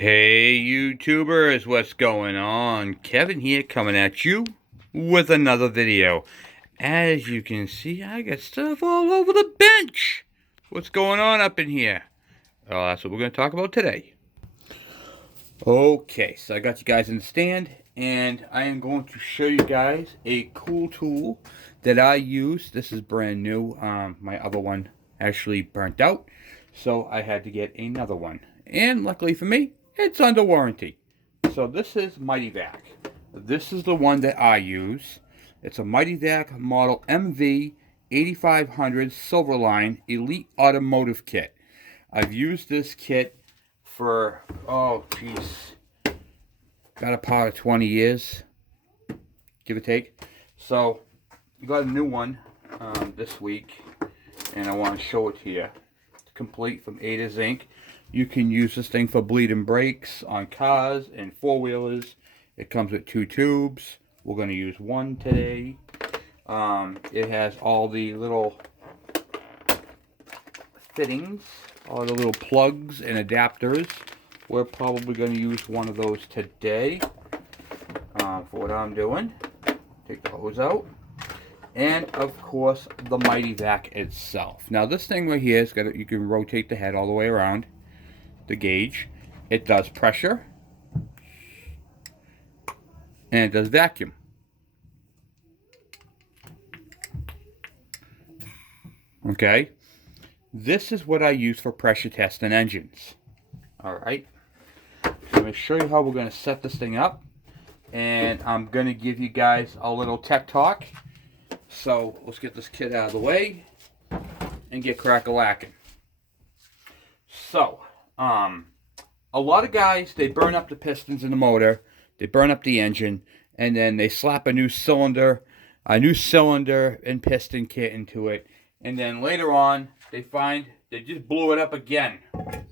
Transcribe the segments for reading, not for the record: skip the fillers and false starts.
Hey YouTubers, what's going on? Kevin here coming at you with another video. As you can see, I got stuff all over the bench. What's going on up in here? Oh, that's what we're going to talk about today. Okay, so I got you guys in the stand, and I am going to show you guys a cool tool that I use. This is brand new. My other one actually burnt out, so I had to get another one. And luckily for me, it's under warranty. So this is Mighty Vac. This is the one that I use. It's a Mighty Vac model MV 8500 Silverline Elite Automotive Kit. I've used this kit for, oh geez, got a part of 20 years, give or take. So you got a new one this week, and I want to show it to you. It's complete from A to Zinc. You can use this thing for bleeding brakes on cars and four-wheelers. It comes with 2 tubes. We're going to use one today. It has all the little fittings, all the little plugs and adapters. We're probably going to use one of those today for what I'm doing. Take the hose out. And of course the Mighty Vac itself. Now this thing right here is got, you can rotate the head all the way around the gauge. It does pressure and it does vacuum. Okay, this is what I use for pressure testing engines. Alright, so I'm going to show you how we're going to set this thing up, and I'm going to give you guys a little tech talk. So let's get this kit out of the way and get crack-a-lacking. So, a lot of guys, they burn up the pistons in the motor, they burn up the engine, and then they slap a new cylinder and piston kit into it, and then later on, they find they just blew it up again. I'm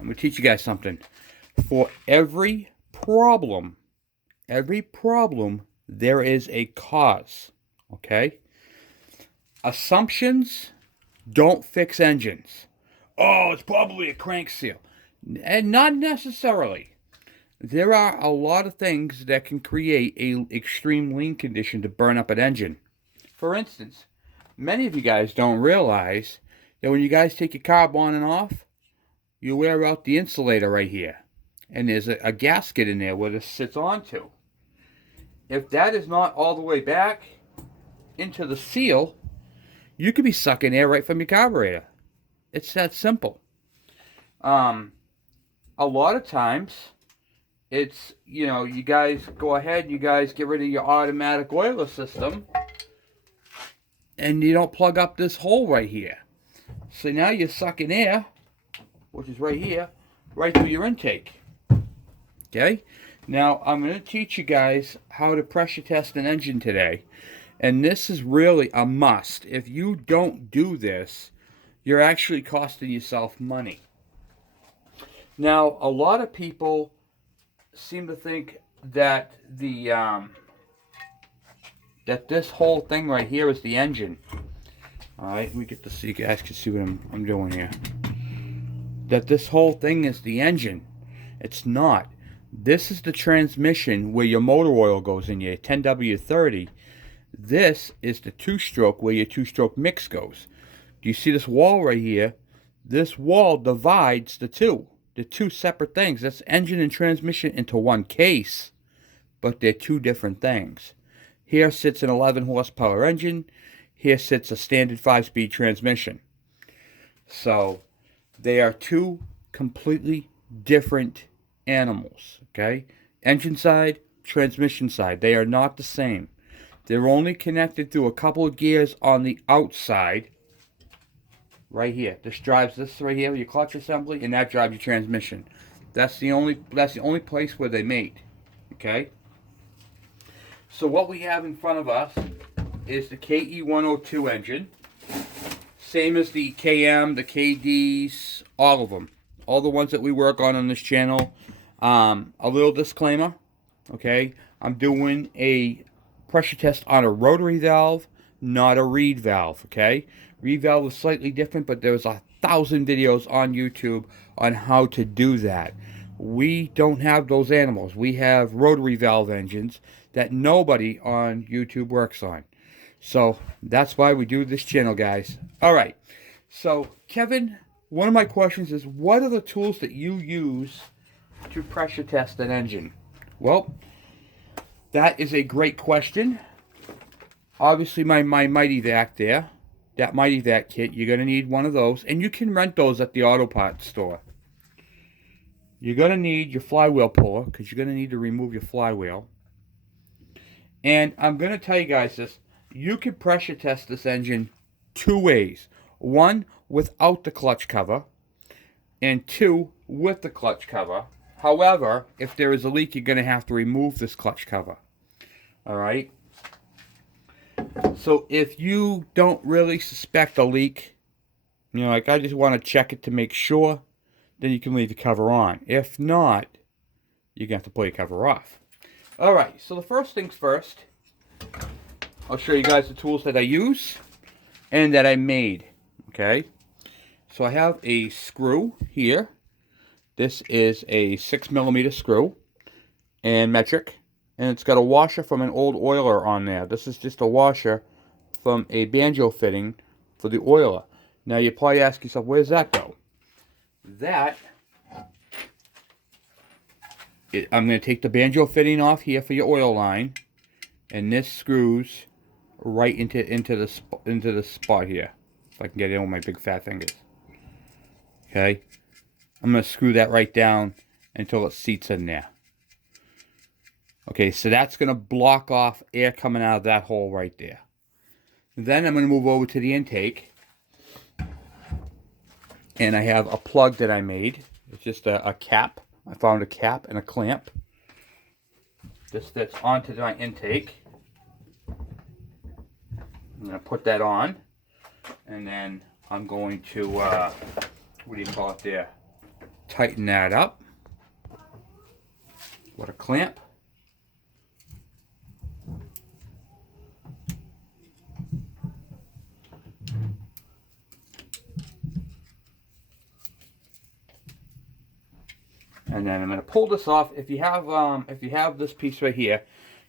going to teach you guys something. For every problem, there is a cause, okay? Assumptions don't fix engines. Oh, it's probably a crank seal. And not necessarily. There are a lot of things that can create an extreme lean condition to burn up an engine. For instance, many of you guys don't realize that when you guys take your carb on and off, you wear out the insulator right here. And there's a gasket in there where this sits onto. If that is not all the way back into the seal, you could be sucking air right from your carburetor. It's that simple. A lot of times, it's, you know, you guys go ahead, you guys get rid of your automatic oiler system, and you don't plug up this hole right here. So now you're sucking air, which is right here, right through your intake. Okay? Now, I'm going to teach you guys how to pressure test an engine today. And this is really a must. If you don't do this, you're actually costing yourself money. Now, a lot of people seem to think that that this whole thing right here is the engine. Alright, let me get this so you guys can see what I'm doing here. That this whole thing is the engine. It's not. This is the transmission where your motor oil goes in, your 10W30. This is the 2-stroke where your 2-stroke mix goes. Do you see this wall right here? This wall divides the two separate things. That's engine and transmission into one case, but they're two different things. Here sits an 11 horsepower engine. Here sits a standard 5-speed transmission. So they are two completely different animals, okay? Engine side, transmission side, they are not the same. They're only connected through a couple of gears on the outside. Right here. This drives this right here, your clutch assembly, and that drives your transmission. That's the only place where they mate. Okay? So what we have in front of us is the KE102 engine. Same as the KM, the KDs, all of them. All the ones that we work on this channel. A little disclaimer, okay? I'm doing a pressure test on a rotary valve, not a reed valve, okay? Reed valve is slightly different, but there's 1,000 videos on YouTube on how to do that. We don't have those animals. We have rotary valve engines that nobody on YouTube works on. So that's why we do this channel, guys. All right. So, Kevin, one of my questions is, what are the tools that you use to pressure test an engine? Well, that is a great question. Obviously, my Mighty Vac there, that Mighty Vac kit, you're going to need one of those. And you can rent those at the auto parts store. You're going to need your flywheel puller, because you're going to need to remove your flywheel. And I'm going to tell you guys this. You can pressure test this engine two ways. One, without the clutch cover. And two, with the clutch cover. However, if there is a leak, you're going to have to remove this clutch cover. Alright? So if you don't really suspect a leak, you know, like I just want to check it to make sure, then you can leave the cover on. If not, you're going to have to pull your cover off. Alright, so the first things first, I'll show you guys the tools that I use and that I made. Okay? So I have a screw here. This is a 6mm screw and metric. And it's got a washer from an old oiler on there. This is just a washer from a banjo fitting for the oiler. Now you probably ask yourself, where's that go? That, I'm going to take the banjo fitting off here for your oil line, and this screws right into the spot here. If I can get it in with my big fat fingers. Okay, I'm going to screw that right down until it seats in there. Okay, so that's going to block off air coming out of that hole right there. Then I'm going to move over to the intake. And I have a plug that I made. It's just a cap. I found a cap and a clamp. This fits onto my intake. I'm going to put that on. And then I'm going to, what do you call it there? Tighten that up. With a clamp. And then I'm going to pull this off. If you have this piece right here,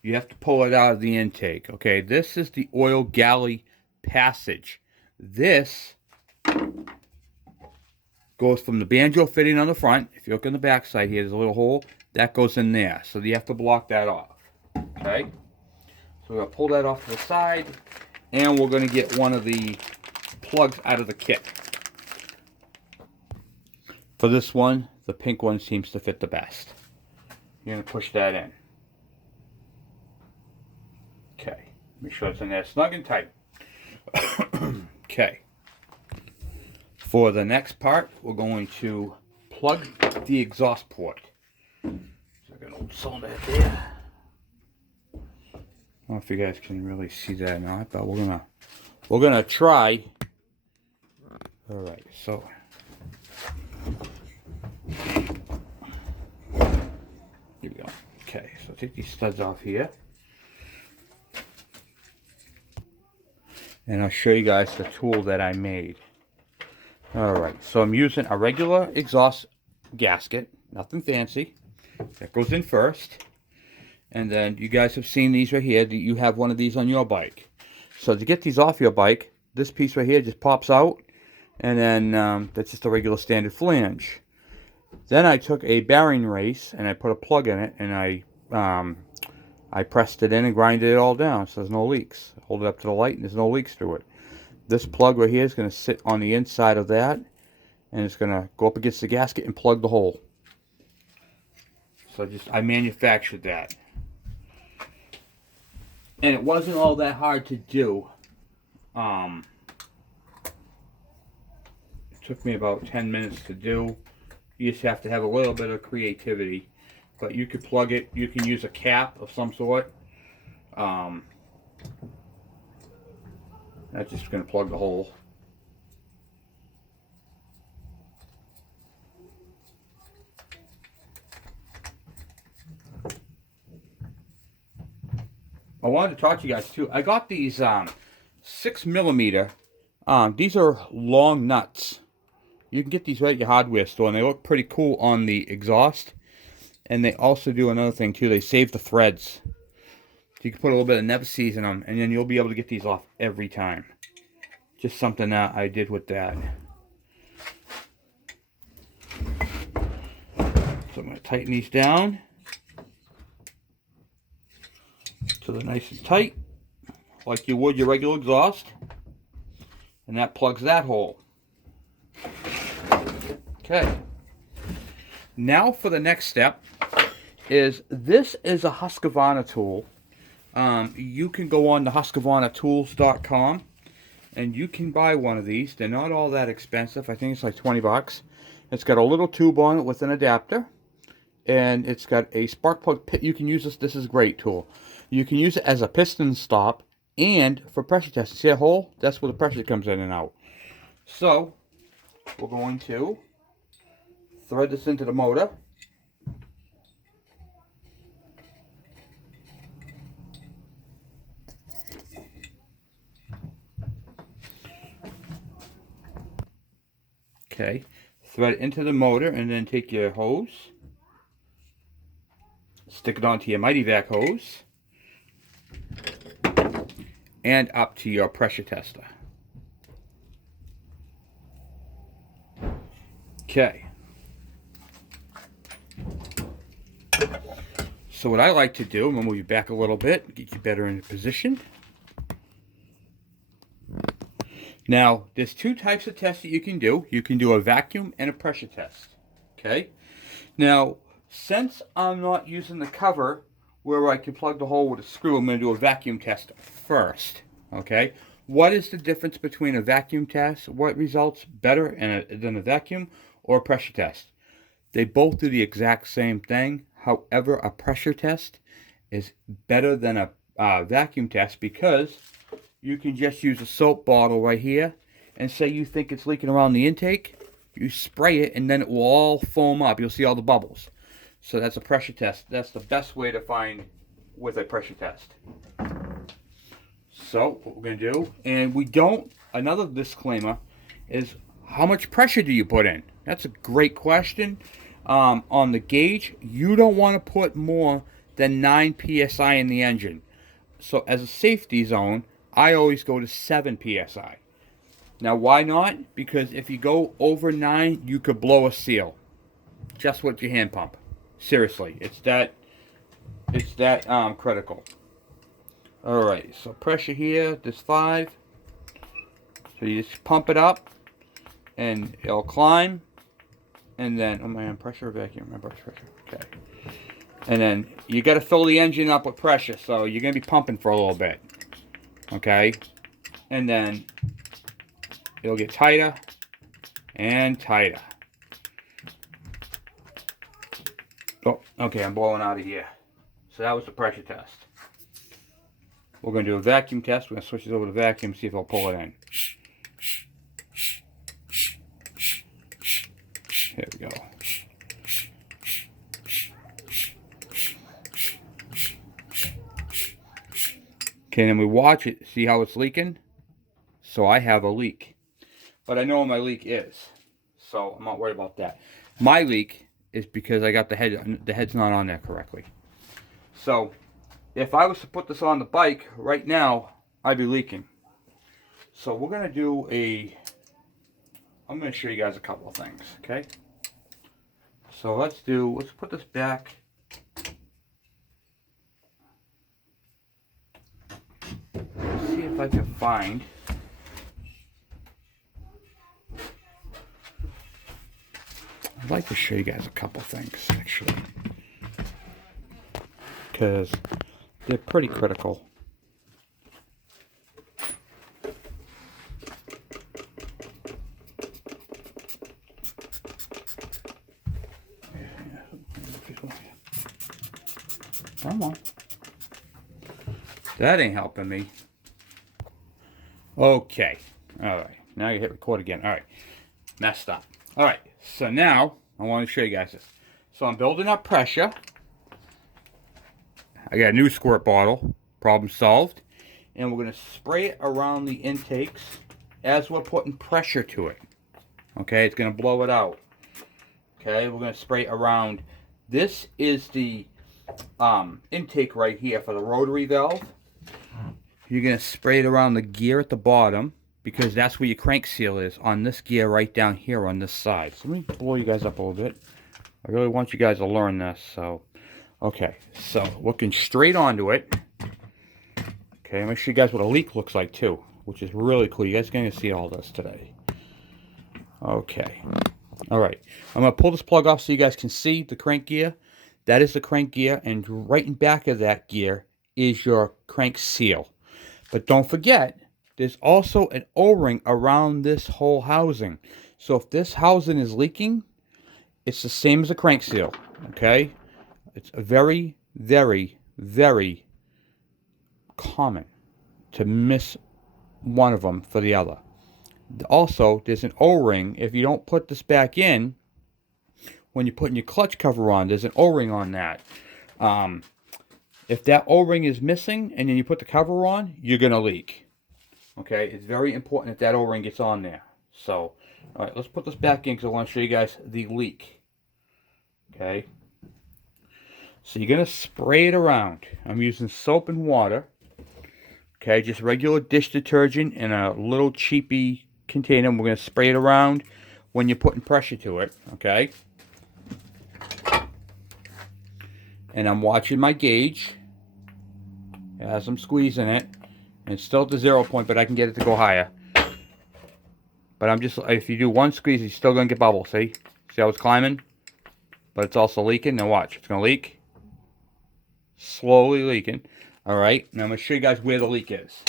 you have to pull it out of the intake. Okay, this is the oil galley passage. This goes from the banjo fitting on the front. If you look on the back side here, there's a little hole. That goes in there. So you have to block that off. Okay? So we're going to pull that off to the side. And we're going to get one of the plugs out of the kit. For this one, the pink one seems to fit the best. You're going to push that in. Okay. Make sure it's in there snug and tight. Okay. For the next part, we're going to plug the exhaust port. So I got an old cylinder there. I don't know if you guys can really see that or not, but we're gonna try. All right, so here we go. Okay, so take these studs off here. And I'll show you guys the tool that I made. Alright, so I'm using a regular exhaust gasket. Nothing fancy. That goes in first. And then you guys have seen these right here. You have one of these on your bike. So to get these off your bike, this piece right here just pops out. And then that's just a regular standard flange. Then I took a bearing race and I put a plug in it. And I pressed it in and grinded it all down so there's no leaks. Hold it up to the light and there's no leaks through it. This plug right here is going to sit on the inside of that, and it's going to go up against the gasket and plug the hole. So I manufactured that. And it wasn't all that hard to do. It took me about 10 minutes to do. You just have to have a little bit of creativity. But you could plug it, you can use a cap of some sort. That's just going to plug the hole. I wanted to talk to you guys too. I got these 6mm. These are long nuts. You can get these right at your hardware store, and they look pretty cool on the exhaust. And they also do another thing too. They save the threads. So you can put a little bit of Never-Seez in them, and then you'll be able to get these off every time. Just something that I did with that. So I'm going to tighten these down so they're nice and tight, like you would your regular exhaust. And that plugs that hole. Okay. Now for the next step this is a Husqvarna tool. You can go on to HusqvarnaTools.com and you can buy one of these. They're not all that expensive. I think it's like 20 bucks. It's got a little tube on it with an adapter. And it's got a spark plug pit. You can use this. This is a great tool. You can use it as a piston stop and for pressure testing. See that hole? That's where the pressure comes in and out. So, we're going to thread this into the motor. Okay, thread it into the motor and then take your hose, stick it onto your Mighty Vac hose, and up to your pressure tester. Okay. So what I like to do, I'm going to move you back a little bit, get you better in position. Now, there's two types of tests that you can do. You can do a vacuum and a pressure test. Okay? Now, since I'm not using the cover where I can plug the hole with a screw, I'm going to do a vacuum test first. Okay? What is the difference between a vacuum test? What results better than a vacuum or a pressure test? They both do the exact same thing. However, a pressure test is better than a vacuum test because you can just use a soap bottle right here and say you think it's leaking around the intake. You spray it and then it will all foam up. You'll see all the bubbles. So that's a pressure test. That's the best way to find with a pressure test. So what we're going to do, and we don't, another disclaimer is how much pressure do you put in? That's a great question. On the gauge, you don't want to put more than 9 psi in the engine. So as a safety zone, I always go to 7 psi. Now why not? Because if you go over 9, you could blow a seal. Just with your hand pump. Seriously, it's that critical. Alright, so pressure here, there's 5. So you just pump it up and it'll climb. And then, oh man, pressure or vacuum? Remember pressure. Okay. And then you got to fill the engine up with pressure, so you're going to be pumping for a little bit. Okay? And then it'll get tighter and tighter. Oh, okay, I'm blowing out of here. So that was the pressure test. We're going to do a vacuum test. We're going to switch it over to vacuum, see if it'll pull it in. Here we go. Okay, then we watch it, see how it's leaking. So I have a leak. But I know what my leak is. So I'm not worried about that. My leak is because I got the head's not on there correctly. So if I was to put this on the bike right now, I'd be leaking. So we're going to do I'm going to show you guys a couple of things, okay? So let's put this back. Let's see if I can find. I'd like to show you guys a couple things, actually. Because they're pretty critical. Come on. That ain't helping me. Okay. Alright. Now you hit record again. Alright. Messed up. Alright. So now, I want to show you guys this. So I'm building up pressure. I got a new squirt bottle. Problem solved. And we're going to spray it around the intakes as we're putting pressure to it. Okay, it's going to blow it out. Okay, we're going to spray around. This is the intake right here for the rotary valve. You're going to spray it around the gear at the bottom, because that's where your crank seal is, on this gear right down here on this side. So let me blow you guys up a little bit. I really want you guys to learn this. So, okay, so looking straight onto it. Okay, I'm going to show you guys what a leak looks like too, which is really cool. You guys are going to see all this today. Okay. Alright. I'm going to pull this plug off so you guys can see the crank gear. That is the crank gear, and right in back of that gear is your crank seal. But don't forget, there's also an O-ring around this whole housing. So if this housing is leaking, it's the same as a crank seal. Okay? It's very, very, very common to miss one of them for the other. Also, there's an O-ring. If you don't put this back in, when you're putting your clutch cover on, there's an O-ring on that. If that O-ring is missing and then you put the cover on, you're going to leak. Okay, it's very important that that O-ring gets on there. So, alright, let's put this back in because I want to show you guys the leak. Okay. So you're going to spray it around. I'm using soap and water. Okay, just regular dish detergent in a little cheapy container. We're going to spray it around when you're putting pressure to it. Okay. And I'm watching my gauge as I'm squeezing it. And it's still at the 0 point, but I can get it to go higher. But I'm just, if you do one squeeze, you're still going to get bubbles. See? See how it's climbing? But it's also leaking. Now watch. It's going to leak. Slowly leaking. Alright. Now I'm going to show you guys where the leak is.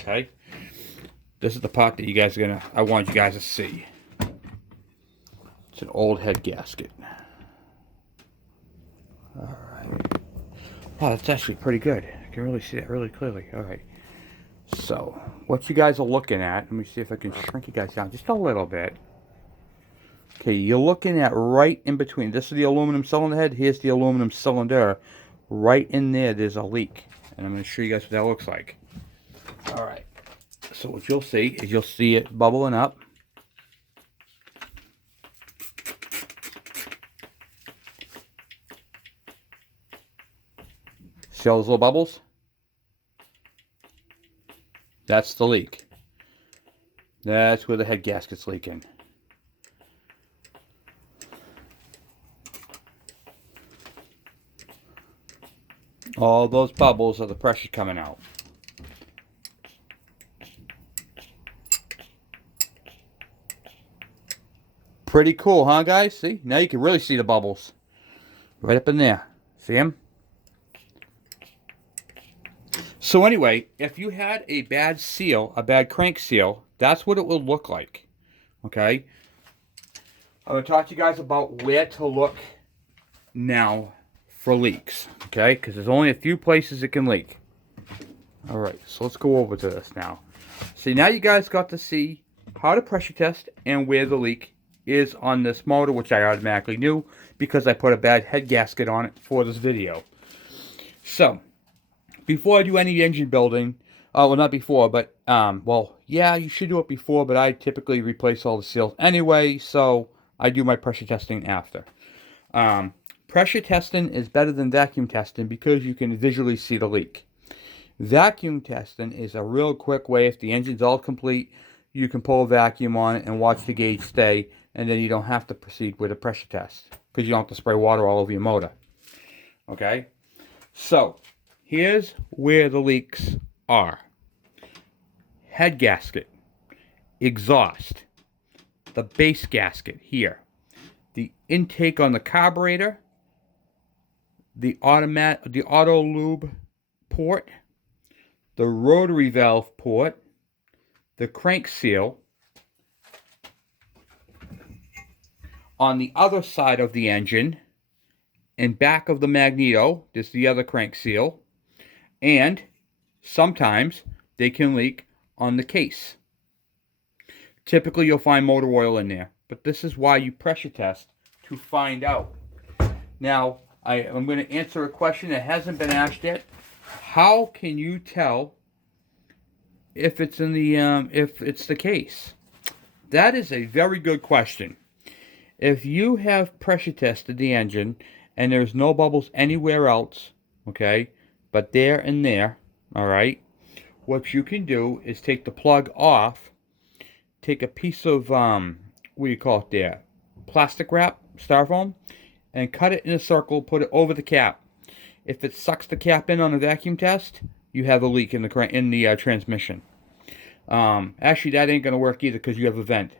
Okay? This is the part that you guys are going to, I want you guys to see. It's an old head gasket. Alright. Oh, that's actually pretty good. I can really see it really clearly. Alright. So, what you guys are looking at, let me see if I can shrink you guys down just a little bit. Okay, you're looking at right in between. This is the aluminum cylinder head. Here's the aluminum cylinder. Right in there, there's a leak. And I'm going to show you guys what that looks like. Alright. So what you'll see is you'll see it bubbling up. See all those little bubbles? That's the leak. That's where the head gasket's leaking. All those bubbles are the pressure coming out. Pretty cool, huh, guys? See? Now you can really see the bubbles. Right up in there. See them? So anyway, if you had a bad seal, a bad crank seal, that's what it will look like. Okay? I'm going to talk to you guys about where to look now for leaks. Okay? Because there's only a few places it can leak. Alright, so let's go over to this now. See, now you guys got to see how to pressure test and where the leak is on this motor, which I automatically knew because I put a bad head gasket on it for this video. So, before I do any engine building, well, not before, but, well, yeah, you should do it before, but I typically replace all the seals anyway, so I do my pressure testing after. Pressure testing is better than vacuum testing because you can visually see the leak. Vacuum testing is a real quick way. If the engine's all complete, you can pull a vacuum on it and watch the gauge stay, and then you don't have to proceed with a pressure test because you don't have to spray water all over your motor. Okay? So, here's where the leaks are. Head gasket, exhaust, the base gasket here, the intake on the carburetor, the auto lube port, the rotary valve port, the crank seal. On the other side of the engine, in back of the magneto, there's the other crank seal. And sometimes they can leak on the case. Typically you'll find motor oil in there, but this is why you pressure test to find out. Now, I'm going to answer a question that hasn't been asked yet. How can you tell if it's in the if it's the case? that is a very good question. If you have pressure tested the engine and there's no bubbles anywhere else, okay, but there and there, all right, what you can do is take the plug off, take a piece of, what do you call it there, plastic wrap, styrofoam, and cut it in a circle, put it over the cap. If it sucks the cap in on a vacuum test, you have a leak in the transmission. Actually, that ain't going to work either because you have a vent.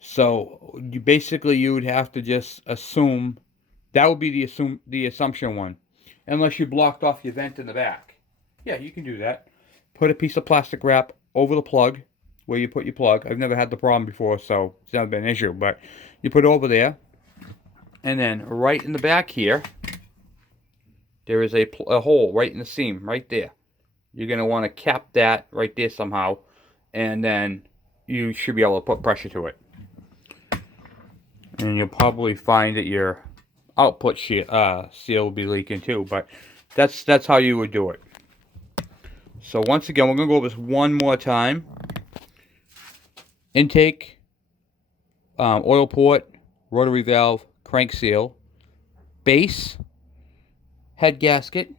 So you would have to just assume that would be the assumption one, unless you blocked off your vent in the back. Yeah, you can do that. Put a piece of plastic wrap over the plug where you put your plug. I've never had the problem before, so it's never been an issue. But you put it over there, and then right in the back here, there is a hole right in the seam, right there. You're going to want to cap that right there somehow, and then you should be able to put pressure to it. And you'll probably find that your output seal will be leaking too, but that's how you would do it. So once again, we're going to go over this one more time. Intake, oil port, rotary valve, crank seal, base, head gasket,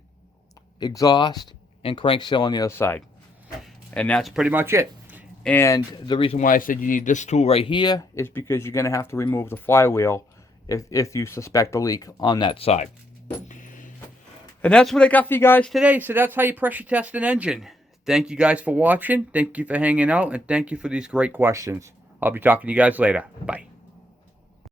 exhaust, and crank seal on the other side. And that's pretty much it. And the reason why I said you need this tool right here is because you're going to have to remove the flywheel if you suspect a leak on that side. And that's what I got for you guys today. So that's how you pressure test an engine. Thank you guys for watching. Thank you for hanging out. And thank you for these great questions. I'll be talking to you guys later. Bye.